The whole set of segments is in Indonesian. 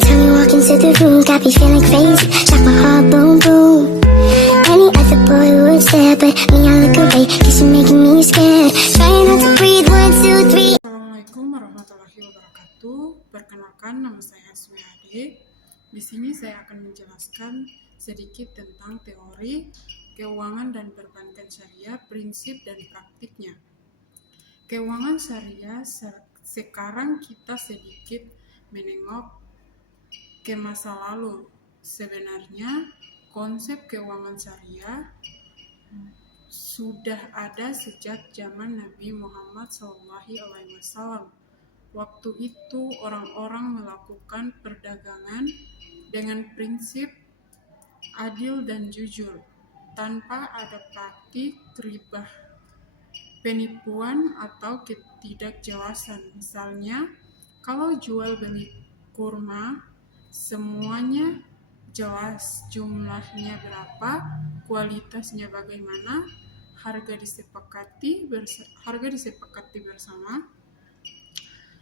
time you walk into the room, got me feeling crazy, shot my heart boom boom. Any other boy would stare, but me I look away, cause you're making me scared. Trying not to breathe, 1, 2, 3. Assalamualaikum warahmatullahi wabarakatuh. Perkenalkan, nama saya Asmi Ade. Di sini saya akan menjelaskan sedikit tentang teori keuangan dan perbankan syariah, prinsip dan praktiknya. Keuangan syariah, sekarang kita sedikit menengok ke masa lalu. Sebenarnya konsep keuangan syariah sudah ada sejak zaman Nabi Muhammad SAW. Waktu itu orang-orang melakukan perdagangan dengan prinsip adil dan jujur, tanpa ada praktik riba, penipuan atau ketidakjelasan. Misalnya, kalau jual beli kurma, semuanya jelas jumlahnya berapa, kualitasnya bagaimana, harga disepakati bersama.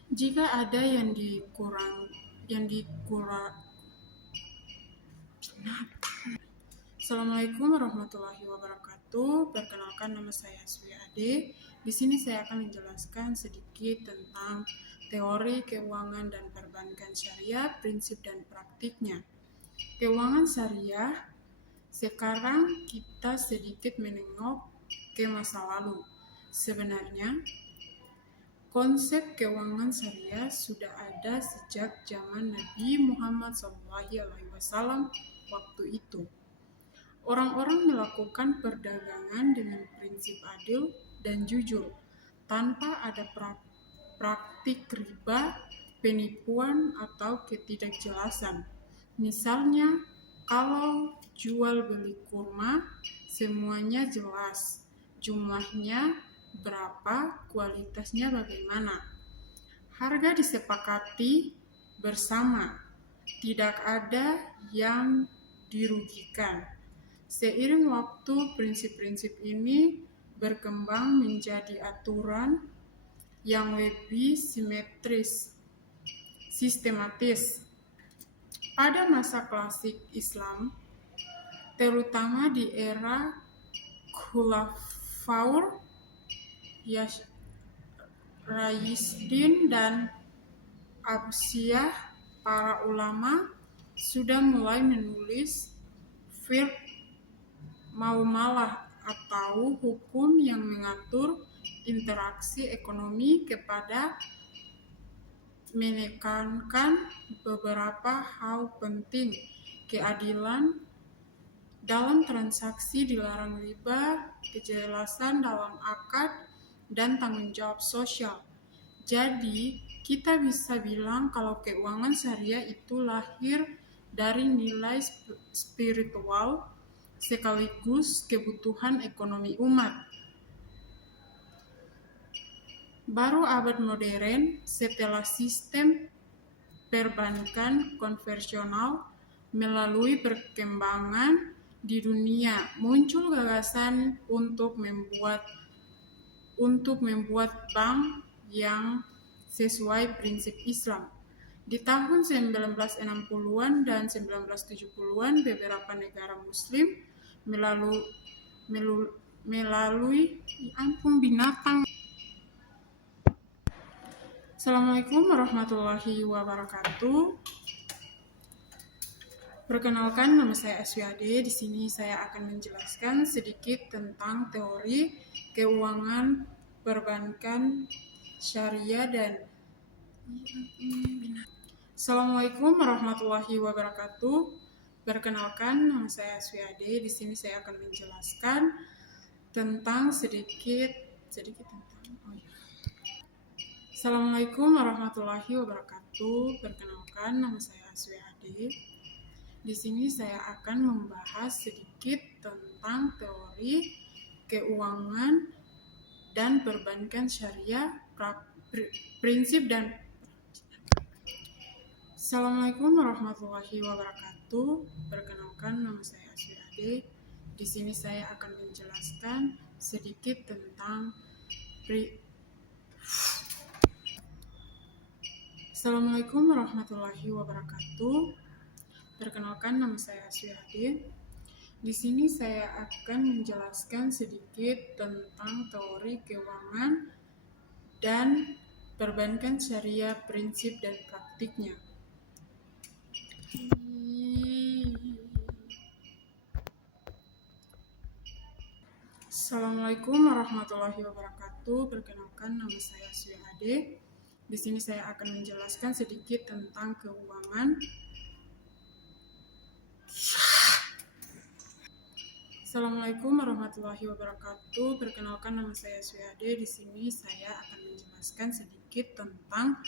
Jika ada yang dikurang. Assalamualaikum warahmatullahi wabarakatuh. Perkenalkan, nama saya Aswi Ade. Di sini saya akan menjelaskan sedikit tentang teori keuangan dan perbankan syariah, prinsip dan praktiknya. Keuangan syariah, sekarang kita sedikit menengok ke masa lalu. Sebenarnya, konsep keuangan syariah sudah ada sejak zaman Nabi Muhammad SAW waktu itu. Orang-orang melakukan perdagangan dengan prinsip adil dan jujur, tanpa ada praktik riba, penipuan, atau ketidakjelasan. Misalnya, kalau jual beli kurma, semuanya jelas, jumlahnya berapa, kualitasnya bagaimana. Harga disepakati bersama, tidak ada yang dirugikan. Seiring waktu, prinsip-prinsip ini berkembang menjadi aturan yang lebih sistematis. Pada masa klasik Islam, terutama di era Khulafaur Rasyidin dan Abbasiyah, para ulama sudah mulai menulis fiqh muamalah atau hukum yang mengatur interaksi ekonomi kepada menekankan beberapa hal penting, keadilan dalam transaksi, dilarang riba, kejelasan dalam akad, dan tanggung jawab sosial. Jadi, kita bisa bilang kalau keuangan syariah itu lahir dari nilai spiritual sekaligus kebutuhan ekonomi umat. Baru abad modern, setelah sistem perbankan konvensional melalui perkembangan di dunia, muncul gagasan untuk membuat bank yang sesuai prinsip Islam. Di tahun 1960-an dan 1970-an, beberapa negara Muslim melalui Assalamualaikum warahmatullahi wabarakatuh. Perkenalkan, nama saya Aswi Ade. Di sini saya akan menjelaskan sedikit tentang teori keuangan perbankan syariah dan Assalamualaikum warahmatullahi wabarakatuh. Perkenalkan, nama saya Aswi Ade. Di sini saya akan menjelaskan tentang sedikit tentang Assalamualaikum warahmatullahi wabarakatuh. Perkenalkan, nama saya Aswi Ade. Di sini saya akan membahas sedikit tentang teori keuangan dan perbankan syariah, prinsip dan Assalamualaikum warahmatullahi wabarakatuh. Perkenalkan, nama saya Aswi Ade. Di sini saya akan menjelaskan sedikit tentang Assalamualaikum warahmatullahi wabarakatuh. Perkenalkan, nama saya Aswiade. Di sini saya akan menjelaskan sedikit tentang teori keuangan dan perbankan syariah, prinsip dan praktiknya. Assalamualaikum warahmatullahi wabarakatuh. Perkenalkan, nama saya Aswiade. Di sini saya akan menjelaskan sedikit tentang keuangan. Assalamualaikum warahmatullahi wabarakatuh. Perkenalkan, nama saya Aswiade. Di sini saya akan menjelaskan sedikit tentang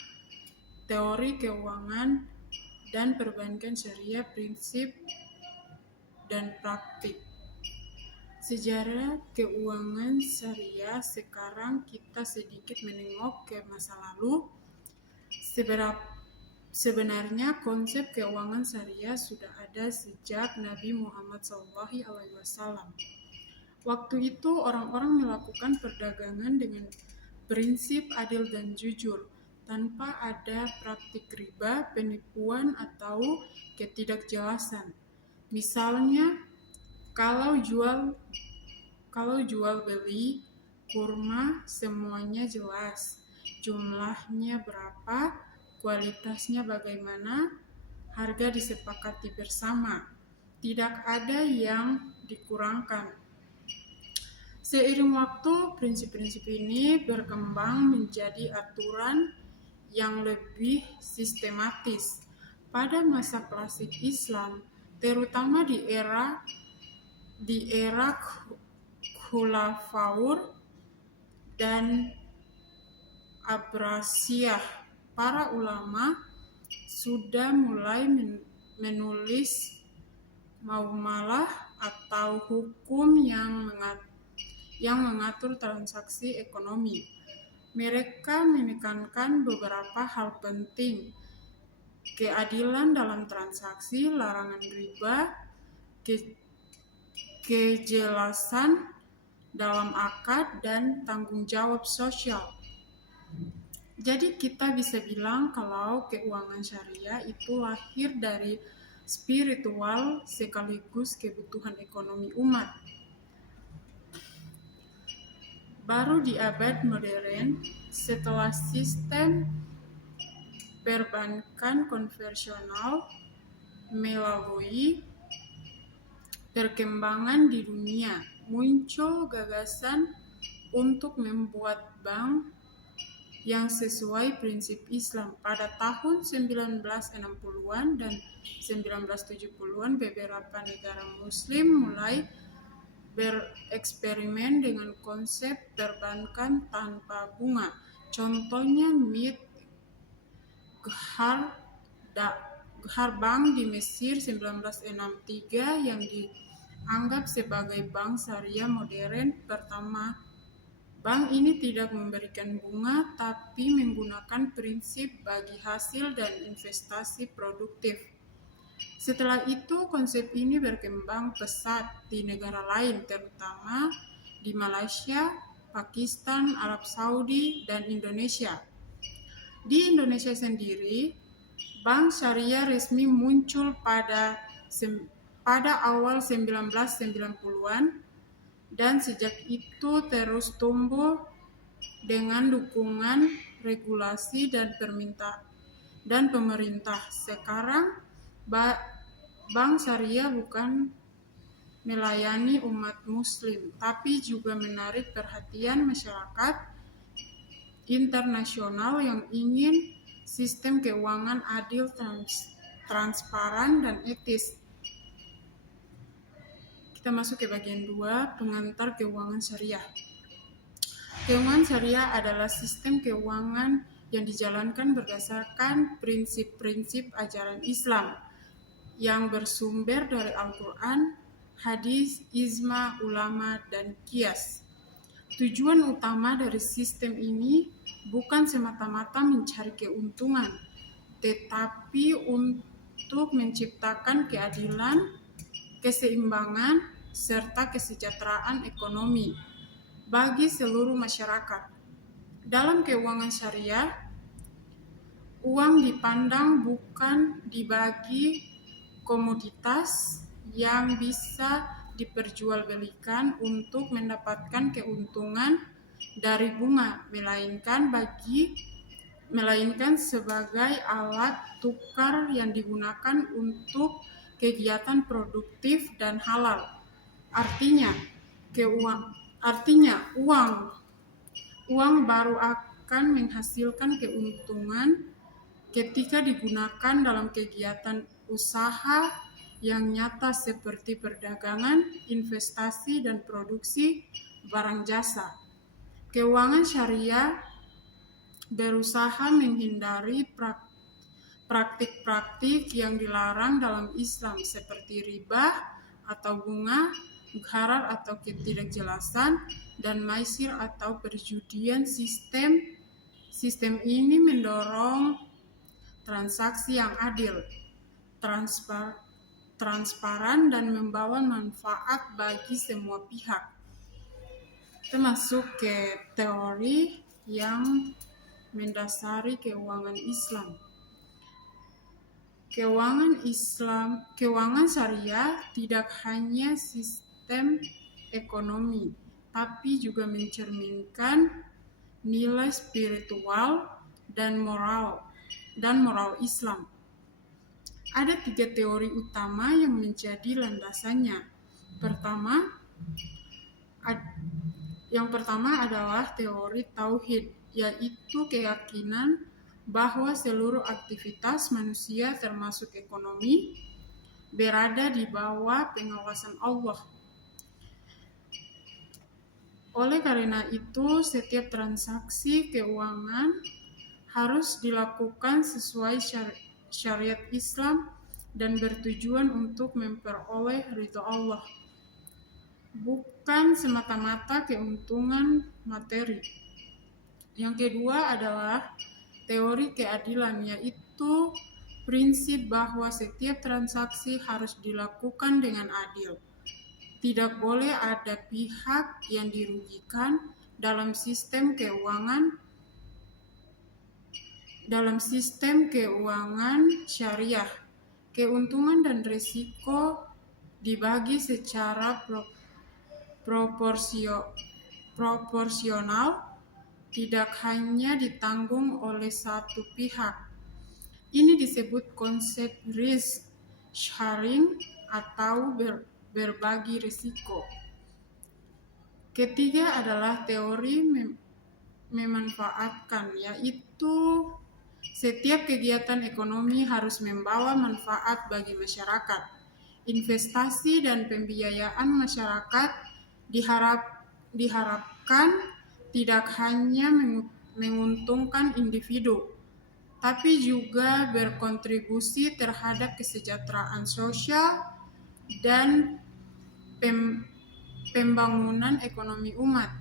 teori keuangan dan perbankan syariah, prinsip dan praktik. Sejarah keuangan syariah. Sekarang kita sedikit menengok ke masa lalu. Sebenarnya konsep keuangan syariah sudah ada sejak Nabi Muhammad SAW. Waktu itu orang-orang melakukan perdagangan dengan prinsip adil dan jujur, tanpa ada praktik riba, penipuan, atau ketidakjelasan. Misalnya, kalau jual beli kurma semuanya jelas, jumlahnya berapa, kualitasnya bagaimana, harga disepakati bersama, tidak ada yang dikurangkan. Seiring waktu, prinsip-prinsip ini berkembang menjadi aturan yang lebih sistematis. Pada masa klasik Islam, terutama di era Khulafaur dan Abbasiyah, para ulama sudah mulai menulis muamalah atau hukum yang mengatur transaksi ekonomi. Mereka menekankan beberapa hal penting: keadilan dalam transaksi, larangan riba, kejelasan dalam akad, dan tanggung jawab sosial. Jadi kita bisa bilang kalau keuangan syariah itu lahir dari spiritual sekaligus kebutuhan ekonomi umat. Baru di abad modern, setelah sistem perbankan konvensional melalui perkembangan di dunia, muncul gagasan untuk membuat bank yang sesuai prinsip Islam. Pada tahun 1960-an dan 1970-an, beberapa negara muslim mulai bereksperimen dengan konsep perbankan tanpa bunga. Contohnya MIT Ghar Bank di Mesir 1963 yang dianggap sebagai bank syariah modern pertama. Bank ini tidak memberikan bunga, tapi menggunakan prinsip bagi hasil dan investasi produktif. Setelah itu, konsep ini berkembang pesat di negara lain, terutama di Malaysia, Pakistan, Arab Saudi, dan Indonesia. Di Indonesia sendiri, bank syariah resmi muncul pada awal 1990-an, dan sejak itu terus tumbuh dengan dukungan regulasi dan pemerintah. Sekarang bank syariah bukan melayani umat muslim, tapi juga menarik perhatian masyarakat internasional yang ingin sistem keuangan adil, transparan, dan etis. Kita masuk ke bagian 2, pengantar keuangan syariah. Keuangan syariah adalah sistem keuangan yang dijalankan berdasarkan prinsip-prinsip ajaran Islam yang bersumber dari Al-Quran, hadis, ijma ulama, dan qiyas. Tujuan utama dari sistem ini bukan semata-mata mencari keuntungan, tetapi untuk menciptakan keadilan, keseimbangan, serta kesejahteraan ekonomi bagi seluruh masyarakat. Dalam keuangan syariah, Uang dipandang bukan dibagi komoditas yang bisa diperjualbelikan untuk mendapatkan keuntungan dari bunga, melainkan sebagai alat tukar yang digunakan untuk kegiatan produktif dan halal. Artinya, uang baru akan menghasilkan keuntungan ketika digunakan dalam kegiatan usaha yang nyata seperti perdagangan, investasi, dan produksi barang jasa. Keuangan syariah berusaha menghindari praktik-praktik yang dilarang dalam Islam seperti riba atau bunga, gharar atau ketidakjelasan, dan maisir atau perjudian. Sistem ini mendorong transaksi yang adil, transparan, dan membawa manfaat bagi semua pihak. Kita masuk ke teori yang mendasari keuangan Islam. Keuangan syariah tidak hanya sistem ekonomi, tapi juga mencerminkan nilai spiritual dan moral Islam. Ada 3 teori utama yang menjadi landasannya. Yang pertama adalah teori tauhid, yaitu keyakinan bahwa seluruh aktivitas manusia termasuk ekonomi berada di bawah pengawasan Allah. Oleh karena itu, setiap transaksi keuangan harus dilakukan sesuai syariat Islam dan bertujuan untuk memperoleh ridho Allah, bukan semata-mata keuntungan materi. Yang kedua adalah teori keadilan, yaitu prinsip bahwa setiap transaksi harus dilakukan dengan adil. Tidak boleh ada pihak yang dirugikan dalam sistem keuangan syariah. Keuntungan dan risiko dibagi secara proporsional, tidak hanya ditanggung oleh satu pihak. Ini disebut konsep risk sharing atau berbagi risiko. Ketiga adalah teori memanfaatkan, yaitu setiap kegiatan ekonomi harus membawa manfaat bagi masyarakat. Investasi dan pembiayaan masyarakat diharapkan tidak hanya menguntungkan individu, tapi juga berkontribusi terhadap kesejahteraan sosial dan pembangunan ekonomi umat.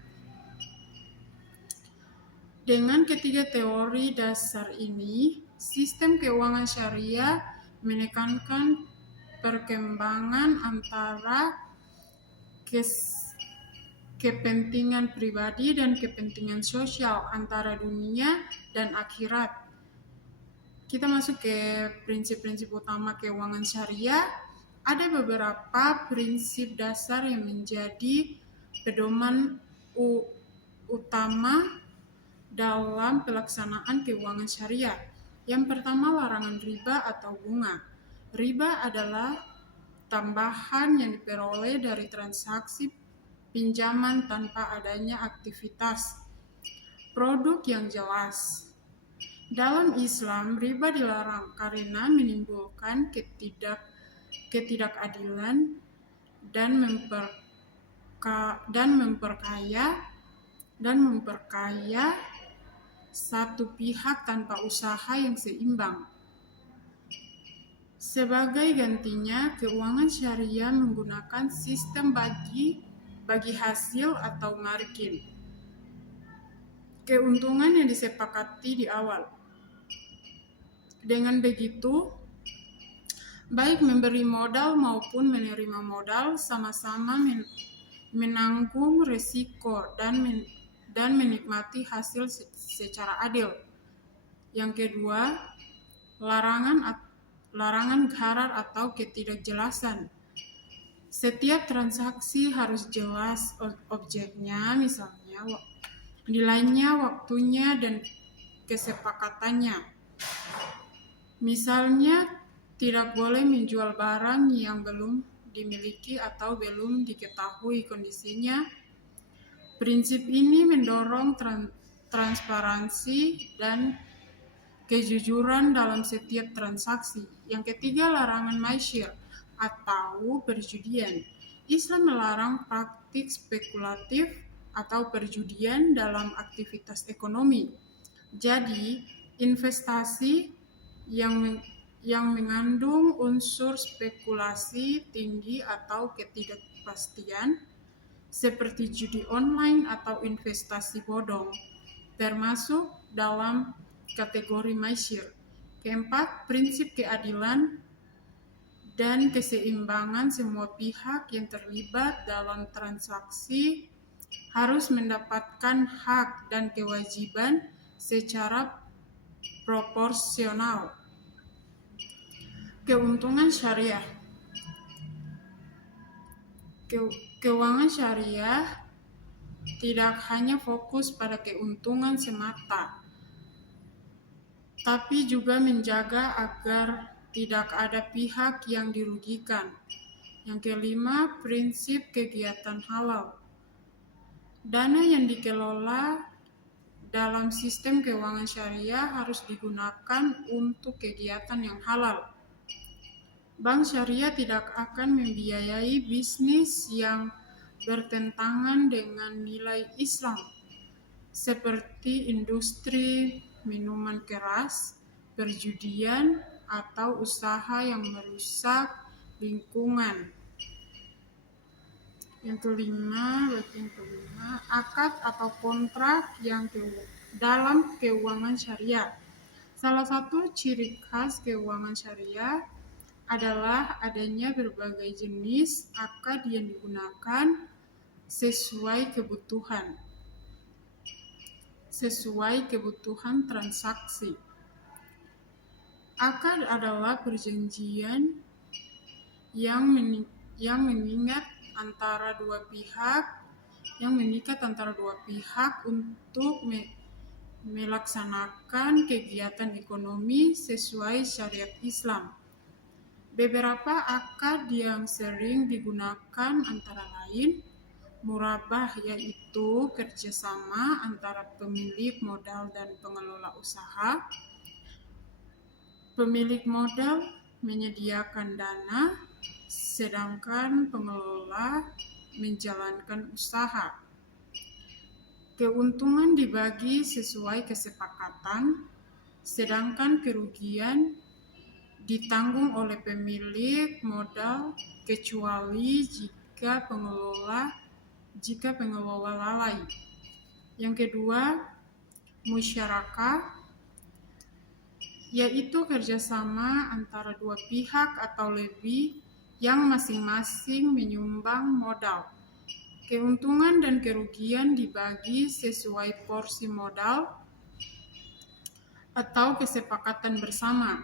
Dengan ketiga teori dasar ini, sistem keuangan syariah menekankan perkembangan antara kepentingan pribadi dan kepentingan sosial, antara dunia dan akhirat. Kita masuk ke prinsip-prinsip utama keuangan syariah. Ada beberapa prinsip dasar yang menjadi pedoman utama dalam pelaksanaan keuangan syariah. Yang pertama, larangan riba atau bunga. Riba adalah tambahan yang diperoleh dari transaksi pinjaman tanpa adanya aktivitas produk yang jelas. Dalam Islam, riba dilarang karena menimbulkan ketidakadilan dan memperkaya satu pihak tanpa usaha yang seimbang. Sebagai gantinya, keuangan syariah menggunakan sistem bagi hasil atau margin, keuntungan yang disepakati di awal. Dengan begitu, baik memberi modal maupun menerima modal sama-sama menanggung risiko dan menikmati hasil secara adil. Yang kedua, larangan gharar atau ketidakjelasan. Setiap transaksi harus jelas objeknya, misalnya nilainya, waktunya, dan kesepakatannya. Misalnya, tidak boleh menjual barang yang belum dimiliki atau belum diketahui kondisinya. Prinsip ini mendorong transparansi dan kejujuran dalam setiap transaksi. Yang ketiga, larangan maisir atau perjudian. Islam melarang praktik spekulatif atau perjudian dalam aktivitas ekonomi. Jadi, investasi yang mengandung unsur spekulasi tinggi atau ketidakpastian seperti judi online atau investasi bodong termasuk dalam kategori maisir. Keempat, prinsip keadilan dan keseimbangan. Semua pihak yang terlibat dalam transaksi harus mendapatkan hak dan kewajiban secara proporsional. Keuntungan syariah. Keuangan syariah tidak hanya fokus pada keuntungan semata, tapi juga menjaga agar tidak ada pihak yang dirugikan. Yang kelima, prinsip kegiatan halal. Dana yang dikelola dalam sistem keuangan syariah harus digunakan untuk kegiatan yang halal. Bank syariah tidak akan membiayai bisnis yang bertentangan dengan nilai Islam, seperti industri minuman keras, perjudian, atau usaha yang merusak lingkungan. Yang kelima, akad atau kontrak yang dalam keuangan syariah. Salah satu ciri khas keuangan syariah adalah adanya berbagai jenis akad yang digunakan sesuai kebutuhan transaksi. Akad adalah perjanjian yang mengikat antara dua pihak untuk melaksanakan kegiatan ekonomi sesuai syariat Islam. Beberapa akad yang sering digunakan antara lain murabah, yaitu kerjasama antara pemilik modal dan pengelola usaha. Pemilik modal menyediakan dana, sedangkan pengelola menjalankan usaha. Keuntungan dibagi sesuai kesepakatan, sedangkan kerugian ditanggung oleh pemilik modal kecuali jika pengelola lalai. Yang kedua, musyarakah, yaitu kerjasama antara dua pihak atau lebih yang masing-masing menyumbang modal. Keuntungan dan kerugian dibagi sesuai porsi modal atau kesepakatan bersama.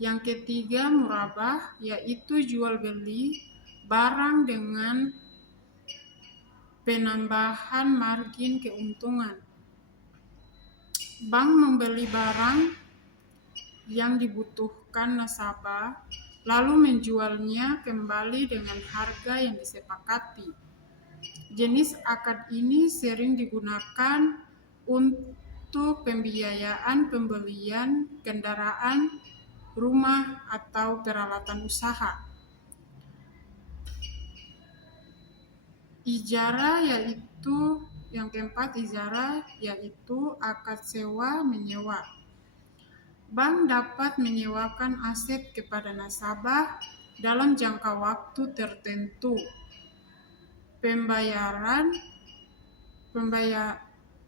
Yang ketiga, murabah, yaitu jual beli barang dengan penambahan margin keuntungan. Bank membeli barang yang dibutuhkan nasabah, lalu menjualnya kembali dengan harga yang disepakati. Jenis akad ini sering digunakan untuk pembiayaan pembelian kendaraan, rumah, atau peralatan usaha. Ijarah, yaitu yang keempat, yaitu akad sewa menyewa. Bank dapat menyewakan aset kepada nasabah dalam jangka waktu tertentu.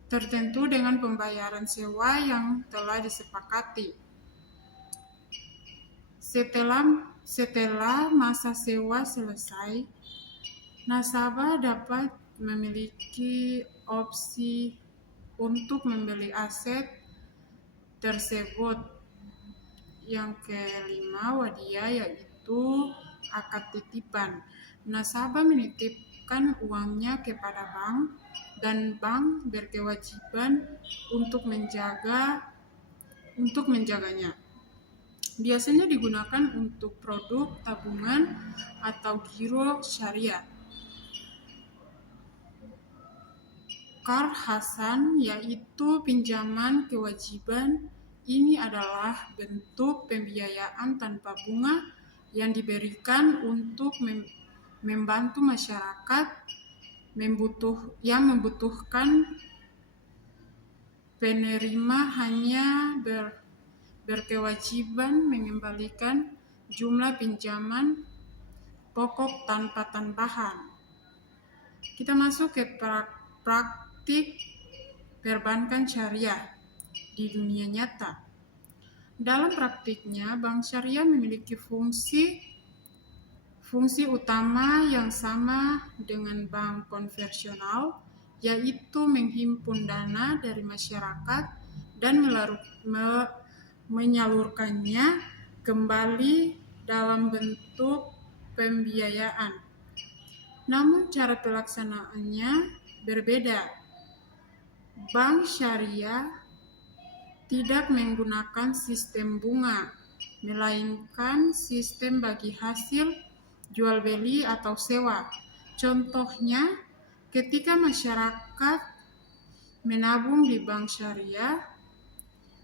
Tertentu dengan pembayaran sewa yang telah disepakati. Setelah masa sewa selesai, nasabah dapat memiliki opsi untuk membeli aset tersebut. Yang kelima, wadiah, yaitu akad titipan. Nasabah menitipkan uangnya kepada bank dan bank berkewajiban untuk menjaganya. Biasanya digunakan untuk produk tabungan atau giro syariah. Qard hasan, yaitu pinjaman kewajiban. Ini adalah bentuk pembiayaan tanpa bunga yang diberikan untuk membantu masyarakat yang membutuhkan. Penerima hanya berkewajiban mengembalikan jumlah pinjaman pokok tanpa tambahan. Kita masuk ke praktik perbankan syariah di dunia nyata. Dalam praktiknya, bank syariah memiliki fungsi utama yang sama dengan bank konvensional, yaitu menghimpun dana dari masyarakat dan menyalurkannya kembali dalam bentuk pembiayaan. Namun cara pelaksanaannya berbeda. Bank syariah tidak menggunakan sistem bunga, melainkan sistem bagi hasil jual beli atau sewa. Contohnya, ketika masyarakat menabung di bank syariah,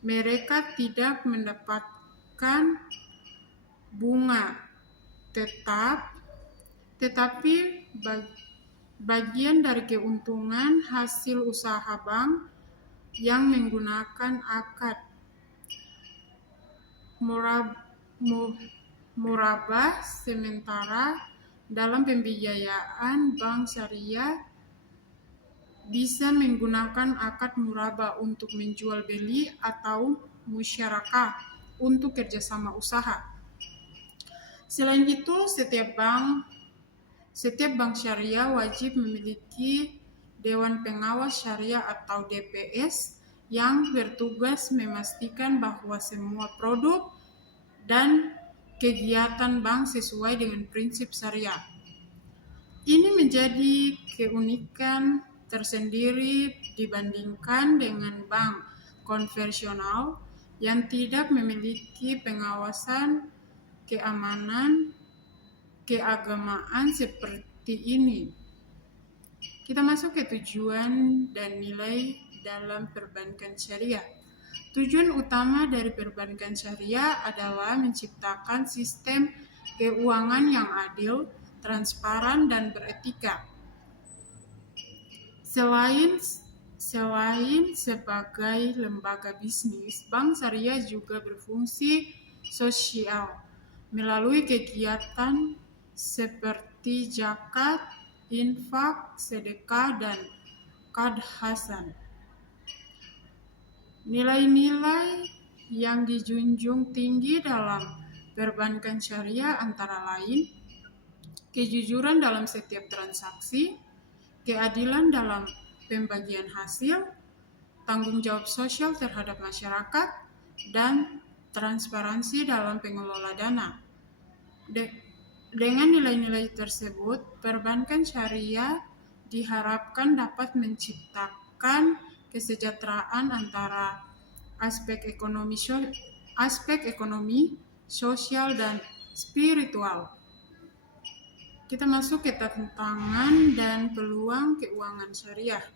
mereka tidak mendapatkan bunga tetapi bagian dari keuntungan hasil usaha bank yang menggunakan akad murabah. Sementara dalam pembiayaan, bank syariah bisa menggunakan akad murabah untuk menjual beli atau musyarakah untuk kerjasama usaha. Selain itu, setiap bank syariah wajib memiliki Dewan Pengawas Syariah atau DPS yang bertugas memastikan bahwa semua produk dan kegiatan bank sesuai dengan prinsip syariah. Ini menjadi keunikan tersendiri dibandingkan dengan bank konvensional yang tidak memiliki pengawasan keagamaan seperti ini. Kita masuk ke tujuan dan nilai dalam perbankan syariah. Tujuan utama dari perbankan syariah adalah menciptakan sistem keuangan yang adil, transparan, dan beretika. Selain sebagai lembaga bisnis, bank syariah juga berfungsi sosial melalui kegiatan seperti zakat, infak, sedekah, dan qard hasan. Nilai-nilai yang dijunjung tinggi dalam perbankan syariah antara lain kejujuran dalam setiap transaksi, keadilan dalam pembagian hasil, tanggung jawab sosial terhadap masyarakat, dan transparansi dalam pengelola dana. Dengan nilai-nilai tersebut, perbankan syariah diharapkan dapat menciptakan kesejahteraan antara aspek ekonomi, sosial, dan spiritual. Kita masuk ke tantangan dan peluang keuangan syariah.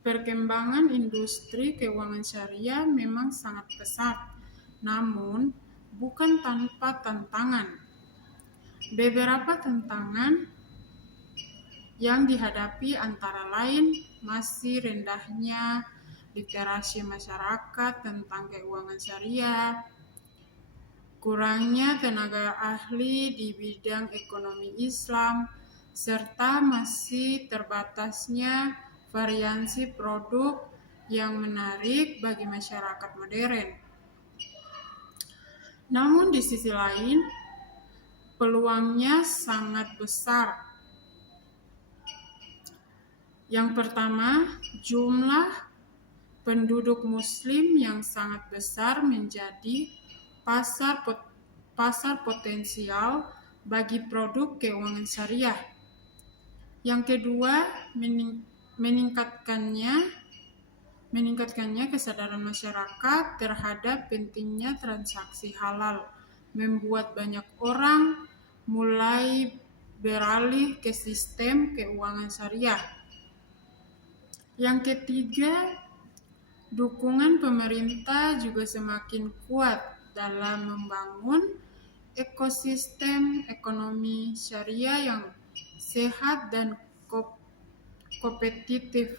Perkembangan industri keuangan syariah memang sangat pesat, namun bukan tanpa tantangan. Beberapa tantangan yang dihadapi antara lain masih rendahnya literasi masyarakat tentang keuangan syariah, kurangnya tenaga ahli di bidang ekonomi Islam, serta masih terbatasnya variasi produk yang menarik bagi masyarakat modern. Namun di sisi lain, peluangnya sangat besar. Yang pertama, jumlah penduduk Muslim yang sangat besar menjadi pasar potensial bagi produk keuangan syariah. Yang kedua, meningkatkannya kesadaran masyarakat terhadap pentingnya transaksi halal, membuat banyak orang mulai beralih ke sistem keuangan syariah. Yang ketiga, dukungan pemerintah juga semakin kuat dalam membangun ekosistem ekonomi syariah yang sehat dan kompetitif.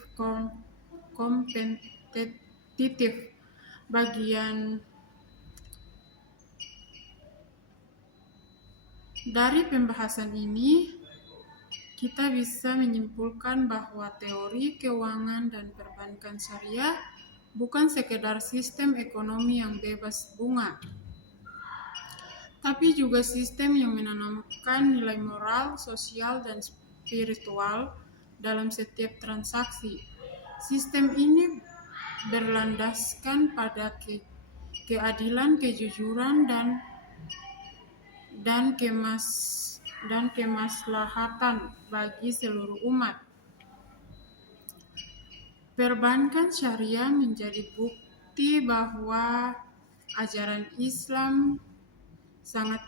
Bagian dari pembahasan ini, kita bisa menyimpulkan bahwa teori keuangan dan perbankan syariah bukan sekedar sistem ekonomi yang bebas bunga, tapi juga sistem yang menanamkan nilai moral, sosial, dan spiritual dalam setiap transaksi. Sistem ini berlandaskan pada keadilan, kejujuran, dan kemaslahatan bagi seluruh umat. Perbankan syariah menjadi bukti bahwa ajaran Islam sangat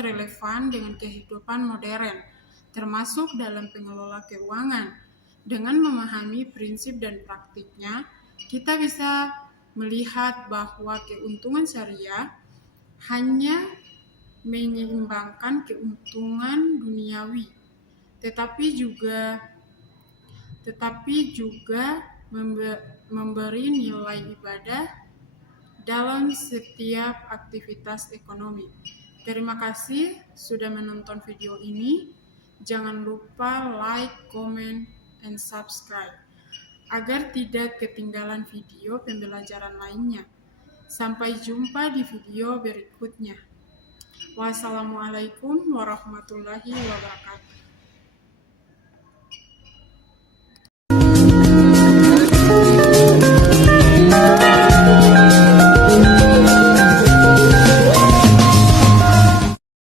relevan dengan kehidupan modern, termasuk dalam pengelola keuangan. Dengan memahami prinsip dan praktiknya, kita bisa melihat bahwa keuntungan syariah hanya menyeimbangkan keuntungan duniawi, tetapi juga memberi nilai ibadah dalam setiap aktivitas ekonomi. Terima kasih sudah menonton video ini. Jangan lupa like, comment, and subscribe agar tidak ketinggalan video pembelajaran lainnya. Sampai jumpa di video berikutnya. Wassalamualaikum warahmatullahi wabarakatuh.